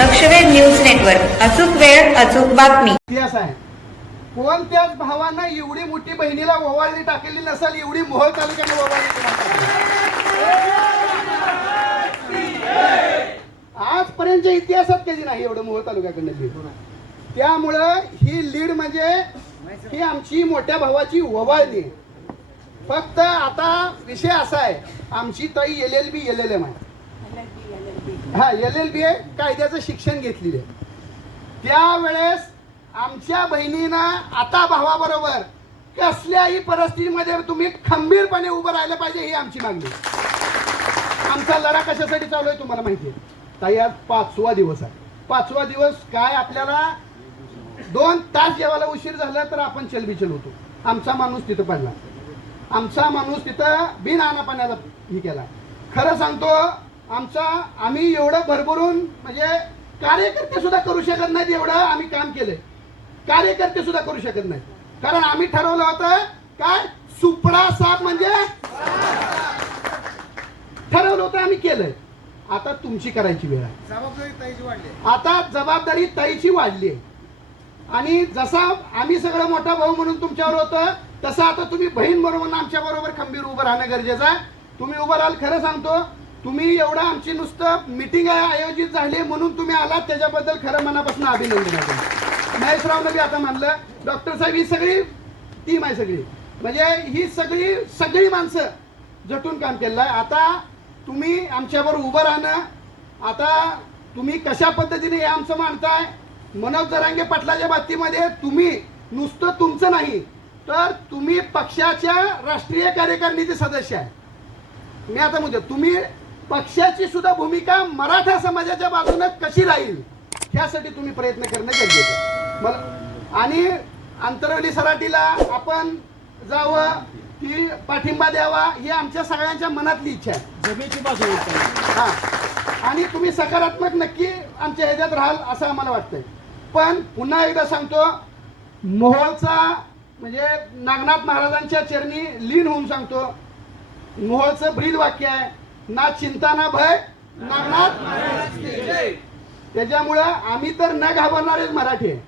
लक्षवेध news network. अचूक वेळ अचूक बातमी. इतिहास आहे. कोणत्याच भावानं एवढी मोठी बहिणीला ओवाळणी टाकलेली नसेल एवढी मोहळ तालुक्याने ओवाळणी आजपर्यंतच्या इतिहासात कधी नाही एवढं मोहळ तालुक्याकडनं लीड त्यामुळं ही लीड म्हणजे ही आमची मोठ्या भावाची ओवाळणी. फक्त आता विषय असा आहे आमची ताई L L B L L M आहे. हा एल एल बी ए कायद्याचं शिक्षण घेतलेलं आहे. त्यावेळेस आमच्या बहिणीनं आता भावाबरोबर कसल्याही परिस्थितीमध्ये तुम्ही खंबीरपणे उभं राहिलं पाहिजे ही आमची मागणी आमचा लढा कशासाठी चालू आहे तुम्हाला माहिती आहे? ताई आज पाचवा दिवस आहे. पाचवा दिवस काय आपल्याला दोन तास जेवायला उशीर झाला तर आपण चलबिचल होतो. आमचा माणूस तिथं पडला. आमचा माणूस तिथं बिन आणा पाण्याचा हे केला. खरं सांगतो आमचा आम्ही एवढं भरभरून म्हणजे कार्यकर्ते सुद्धा करू शकत नाहीत एवढं आम्ही काम केलंय. कार्यकर्ते सुद्धा करू शकत नाही कारण आम्ही ठरवलं होतं काय? सुपडा साप म्हणजे? ठरवलं होतं आम्ही केलंय. आता तुमची करायची वेळ आहे. जबाबदारी ताईची वाढली. आता जबाबदारी ताईची वाढली आहे. आणि जसा आम्ही सगळं मोठा भाऊ म्हणून तुमच्यावर होतं तसं आता तुम्ही बहीण म्हणून आमच्या बरोबर खंबीर उभं राहणं गरजेचं आहे. तुम्ही उभं राहाल खरं सांगतो तुम्ही एवढं आमची नुसतं मिटिंग आयोजित झाली म्हणून तुम्ही आलात त्याच्याबद्दल खरं मनापासून अभिनंदन आहे तुमचं. महेशरावनं बी आता मानलं डॉक्टर साहेब ही सगळी टीम आहे सगळी. म्हणजे ही सगळी सगळी माणसं जटून काम केलं आहे. आता तुम्ही आमच्यावर उभं राहणं आता तुम्ही कशा पद्धतीने हे आमचं मानताय मनोज जरांगे पाटलाच्या बाबतीमध्ये तुम्ही नुसतं तुमचं नाही तर तुम्ही पक्षाच्या राष्ट्रीय कार्यकारिणीचे सदस्य आहे. मी आता म्हणतो तुम्ही पक्षाची सुद्धा भूमिका मराठा समाजाच्या बाजूने कशी राहील ह्यासाठी तुम्ही प्रयत्न करणं गरजेचं आहे. मला आणि आंतरवली सराटीला आपण जावं की पाठिंबा द्यावा ही आमच्या सगळ्यांच्या मनातली इच्छा आहे. जमेची बाजू हा. आणि तुम्ही सकारात्मक नक्की आमच्या ह्याच्यात राहाल असं आम्हाला वाटतंय. पण पुन्हा एकदा सांगतो मोहोळचा म्हणजे नागनाथ महाराजांच्या चरणी लीन होऊन सांगतो मोहोळचं ब्रीद वाक्य आहे. ना चिंता ना भय नागनाथ त्याच्यामुळं आम्ही तर न घाबरणारेच मराठी आहे.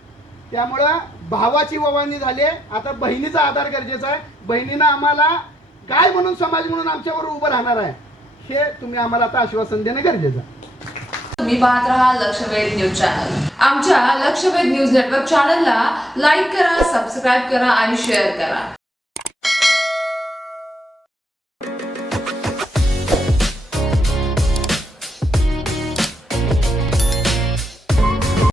त्यामुळं भावाची ववानी झाली आता बहिणीचा आधार गरजेचा आहे. बहिणीनं आम्हाला काय म्हणून समाज म्हणून आमच्यावर उभं राहणार आहे. हे तुम्ही आम्हाला आता आश्वासन देणं गरजेचं आहे. तुम्ही पाहत राहा लक्षवेध न्यूज चॅनल. आमच्या लक्षवेध न्यूज नेटवर्क चॅनलला लाईक करा सबस्क्राईब करा आणि शेअर करा.